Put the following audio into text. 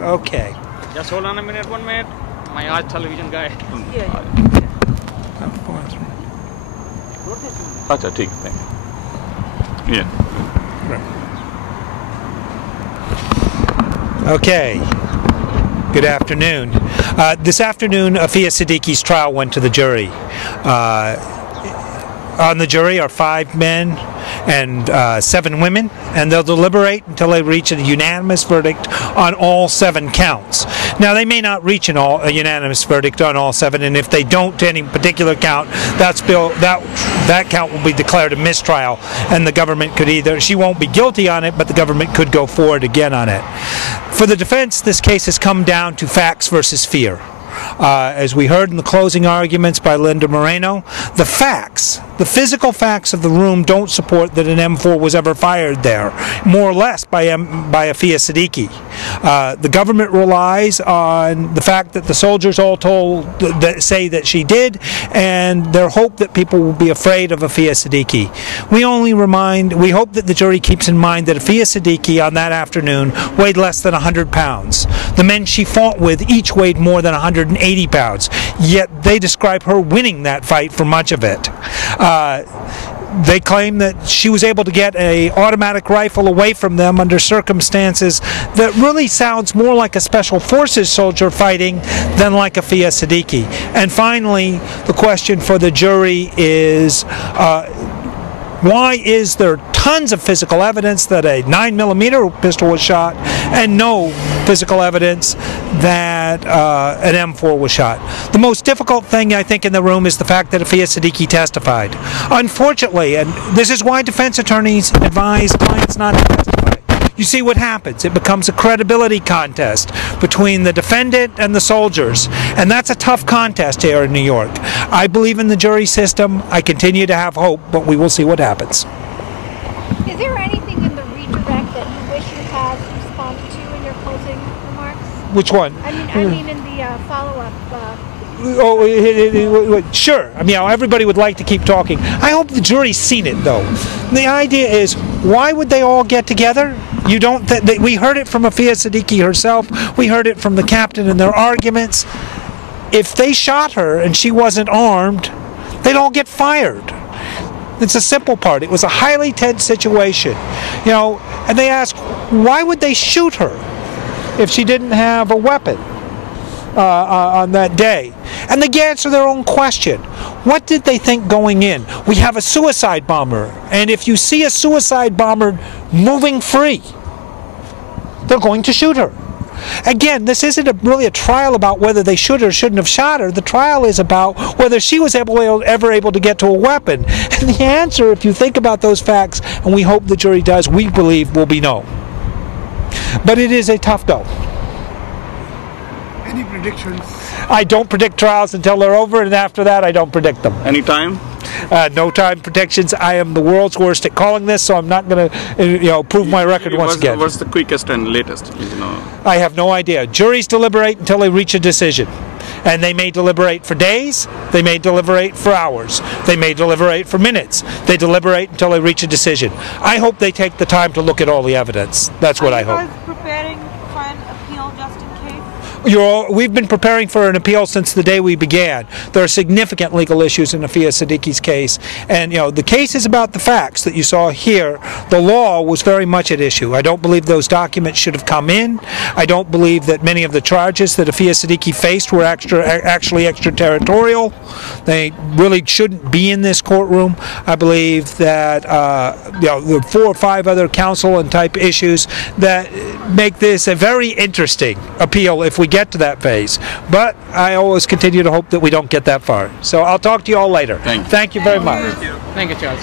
Okay. Just hold on a minute, 1 minute. My art television guy. अच्छा ठीक है, yeah. Okay. Good afternoon. This afternoon, Aafia Siddiqui's trial went to the jury. On the jury are 5 men and 7 women, and they'll deliberate until they reach a unanimous verdict on all 7 counts. Now, they may not reach a unanimous verdict on all 7, and if they don't to any particular count, that count will be declared a mistrial, and the government could she won't be guilty on it, but the government could go forward again on it. For the defense, this case has come down to facts versus fear. As we heard in the closing arguments by Linda Moreno, the facts, the physical facts of the room don't support that an M4 was ever fired there, more or less by Aafia Siddiqui. The government relies on the fact that the soldiers all say that she did, and their hope that people will be afraid of Aafia Siddiqui. We hope that the jury keeps in mind that Aafia Siddiqui on that afternoon weighed less than 100 pounds. The men she fought with each weighed more than 180 pounds, yet they describe her winning that fight for much of it. They claim that she was able to get an automatic rifle away from them under circumstances that really sounds more like a special forces soldier fighting than like Aafia Siddiqui. And finally, the question for the jury is, why is there tons of physical evidence that a 9mm pistol was shot and no physical evidence that an M4 was shot? The most difficult thing, I think, in the room is the fact that Aafia Siddiqui testified. Unfortunately, and this is why defense attorneys advise clients not to testify, you see what happens. It becomes a credibility contest between the defendant and the soldiers, and that's a tough contest here in New York. I believe in the jury system. I continue to have hope, but we will see what happens. Is there anything in the redirect that you wish you had responded to in your closing remarks? Which one? I mean in the follow-up. Sure. I mean, everybody would like to keep talking. I hope the jury's seen it, though. The idea is, why would they all get together? You don't. We heard it from Aafia Siddiqui herself. We heard it from the captain in their arguments. If they shot her and she wasn't armed, they'd all get fired. It's a simple part. It was a highly tense situation, And they ask, why would they shoot her if she didn't have a weapon on that day? And they answer their own question. What did they think going in? We have a suicide bomber, and if you see a suicide bomber moving free, they're going to shoot her. Again, this isn't really a trial about whether they should or shouldn't have shot her. The trial is about whether she was ever able to get to a weapon. And the answer, if you think about those facts, and we hope the jury does, we believe will be no. But it is a tough go. Any predictions? I don't predict trials until they're over, and after that I don't predict them. Any time? No time predictions. I am the world's worst at calling this, so I'm not going to prove my record once again. What's the quickest and latest? I have no idea. Juries deliberate until they reach a decision. And they may deliberate for days, they may deliberate for hours, they may deliberate for minutes. They deliberate until they reach a decision. I hope they take the time to look at all the evidence. That's what I hope. Are you guys preparing for an appeal just in case? We've been preparing for an appeal since the day we began. There are significant legal issues in Aafia Siddiqui's case, and the case is about the facts that you saw here. The law was very much at issue. I don't believe those documents should have come in. I don't believe that many of the charges that Aafia Siddiqui faced were actually extraterritorial. They really shouldn't be in this courtroom. I believe that there are 4 or 5 other counsel and type issues that make this a very interesting appeal if we get to that phase. But I always continue to hope that we don't get that far. So I'll talk to you all later. Thank you. Thank you very much. Thank you, Charles.